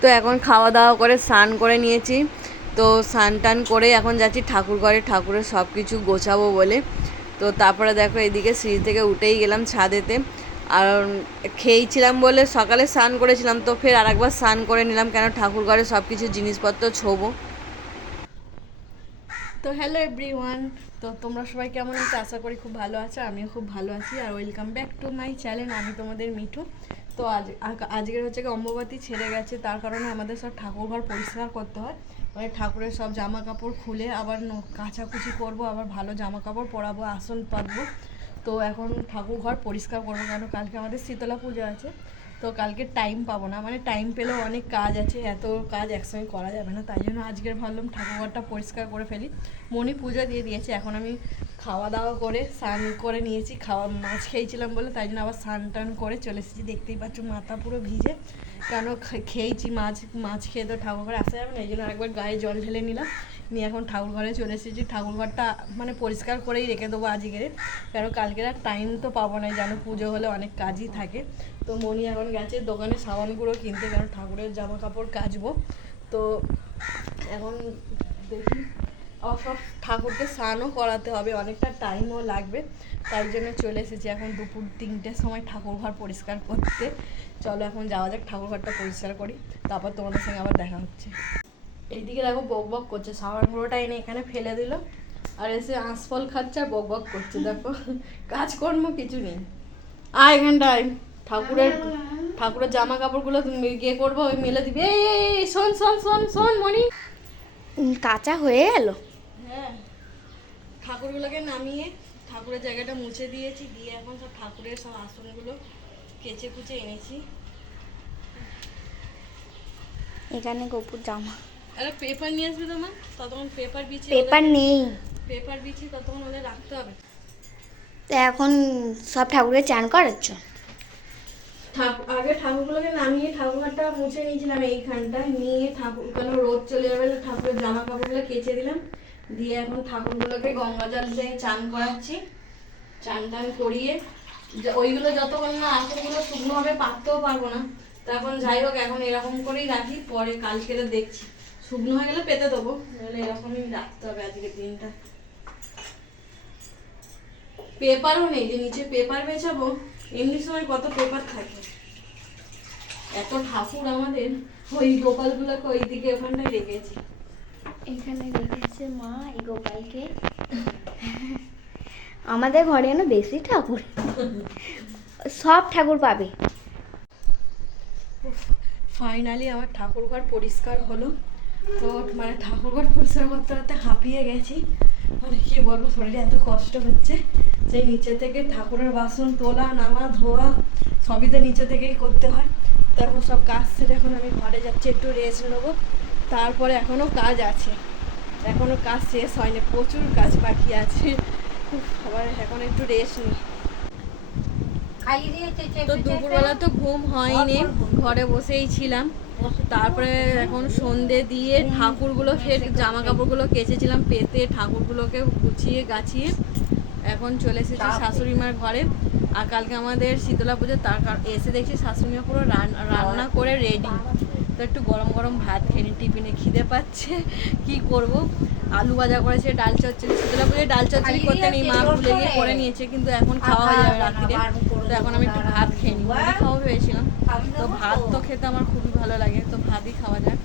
তো এখন খাওয়া দাওয়া করে স্নান করে নিয়েছি। তো স্নান টান করে এখন যাচ্ছি ঠাকুর ঘরে, ঠাকুরের সব কিছু গোছাবো বলে। তো তারপরে দেখো এদিকে সিঁড়ি থেকে উঠেই গেলাম ছাদেতে। আর খেয়েছিলাম বলে সকালে স্নান করেছিলাম, তো ফের আরেকবার স্নান করে নিলাম, কেন ঠাকুর ঘরে সব কিছু জিনিসপত্র ছোবো। তো হ্যালো এভরিওয়ান, তো তোমরা সবাই কেমন আছো? আশা করি খুব ভালো আছো, আমিও খুব ভালো আছি। আর welcome back to my channel, আমি তোমাদের মিঠু। তো আজকের হচ্ছে কি অম্বুবাচী ছেড়ে গেছে, তার কারণে আমাদের সব ঠাকুর ঘর পরিষ্কার করতে হয়। মানে ঠাকুরের সব জামা কাপড় খুলে আবার কাচাকুচি করবো, আবার ভালো জামা কাপড় পরাবো, আসন পাতবো। তো এখন ঠাকুর ঘর পরিষ্কার করবো, কেন কালকে আমাদের শীতলা পুজো আছে। তো কালকে টাইম পাবো না, মানে টাইম পেলেও অনেক কাজ আছে, এত কাজ একসঙ্গে করা যাবে না, তাই জন্য আজকের ভাবলাম ঠাকুরঘরটা পরিষ্কার করে ফেলি। মনি পুজো দিয়ে দিয়েছে, এখন আমি খাওয়া দাওয়া করে স্নান করে নিয়েছি, মাছ খেয়েছিলাম বলে, তাই জন্য আবার স্নান টান করে চলে এসেছি। দেখতেই পাচ্ছ মাথা পুরো ভিজে, কেন খেয়েছি মাছ খেয়ে তো ঠাকুর ঘরে আসা যাবে না, এই জন্য আরেকবার গায়ে জল ঢেলে নিলাম, নিয়ে এখন ঠাকুর ঘরে চলে এসেছি। ঠাকুর ঘরটা মানে পরিষ্কার করেই রেখে দেবো আজকের, কেন কালকের আর টাইম তো পাবো না, জানো পুজো হলে অনেক কাজই থাকে। তো মনি এখন গেছে দোকানে সাবানগুলো কিনতে, কারণ ঠাকুরের জামা কাপড় কাচবো। তো এখন দেখি সব ঠাকুরকে স্নানও করাতে হবে, অনেকটা টাইমও লাগবে, তাই জন্য চলে এসেছি এখন দুপুর 3টের সময় ঠাকুর ঘর পরিষ্কার করতে। চলো এখন যাওয়া যাক, ঠাকুর ঘরটা পরিষ্কার করি, তারপর তোমাদের সঙ্গে আবার দেখা হচ্ছে। এইদিকে দেখো বক বক করছে, সাবানগুলোটা এনে এখানে ফেলে দিল, আর এসে আঁশফল খাচ্ছে আর বক বক করছে। দেখো কাজকর্ম কিছু নেই। আর এখানটায় ঠাকুরের জামা কাপড়গুলো ইয়ে করবো, ওই মেলে দিবি। এই শোন শোন শোন শোন মনি, কাঁচা হয়ে গেল। হ্যাঁ, ঠাকুরগুলোকে নামিয়ে ঠাকুরের জায়গাটা মুছে দিয়েছি, দিয়ে এখন সব ঠাকুরের সব আসনগুলো কেচে কুচে এনেছি। এখানে গোপুর জামা। আরে পেপার নিয়ে আসবে তোমার, ততক্ষণ পেপার নেই, ততক্ষণ ওদের রাখতে হবে। তা এখন সব ঠাকুরের চান করাচ্ছ? আগে ঠাকুরগুলোকে নামিয়ে ঠাকুরঘরটা মুছে নিয়েছিলাম এইখানটায়, নিয়ে ঠাকুর কেন রোদ চলে যাবে, ঠাকুরের জামা কাপড়গুলো কেচে দিলাম, দিয়ে এখন ঠাকুরগুলোকে গঙ্গা জল দিয়ে চান করাচ্ছি। চান টান করিয়ে ওইগুলো যতক্ষণ না আসনগুলো শুকনো হবে পাততেও পারবো না, তো এখন যাই হোক এখন এরকম করেই রাখি, পরে কালকে দেখছি শুকনো হয়ে গেলে পেতে দেবো, নাহলে এরকমই রাখতে হবে আজকের দিনটা। পেপারও নেই যে নিচে পেপার বেছাবো, এমনি সময় কত পেপার থাকে, এত ঠাকুর আমাদের, ওই গোপালগুলোকে ওই দিকে ওখানটায় রেখেছি। এখানে রেখেছে মা এই গোপালকে। আমাদের ঘরে না বেশি ঠাকুর, সব ঠাকুর পাবে। ফাইনালি আমার ঠাকুর ঘর পরিষ্কার হলো। তো মানে ঠাকুর ঘর পরিষ্কার করতে করতে হাঁপিয়ে গেছি, মানে কী বলবো, শরীরে এত কষ্ট হচ্ছে, সেই নিচে থেকে ঠাকুরের বাসন তোলা নামা ধোয়া সবই তো নিচে থেকেই করতে হয়। তারপর সব কাজ সেরে এখন আমি ঘরে যাচ্ছি, একটু রেস্ট নেবো, তারপরে এখনও কাজ আছে, এখনও কাজ শেষ হয়নি, প্রচুর কাজ বাকি আছে। আবার এখন একটু রেস্ট নিই। তো দুপুরবেলা তো ঘুম হয়নি, ঘরে বসেই ছিলাম। তারপরে এখন সন্ধে দিয়ে ঠাকুরগুলো ফের জামা কাপড়গুলো কেচেছিলাম, পেতে ঠাকুরগুলোকে গুছিয়ে গাছিয়ে এখন চলে এসেছি শাশুড়ি মার ঘরে। আর কালকে আমাদের শীতলা পুজো, তার এসে দেখছি শাশুড়ি মা পুরো রান্না করে রেডি। তো একটু গরম গরম ভাত খেয়ে টিফিনে খিদে পাচ্ছে, কি করব। আলু ভাজা করেছে, ডাল চচ্চড়ি, শীতলা পুজোয় ডাল চচ্চড়ি করতে নেই, মা ভুলে গিয়ে করে নিয়েছে, কিন্তু এখন খাওয়া হয়ে যাবে রাত্রিরে। তো এখন আমি একটু ভাত খেয়ে নিই, মুড়ি খাওয়া ভেবেছিলাম, তো ভাত তো খেতে আমার খুবই ভালো লাগে, তো ভাতই খাওয়া যায়।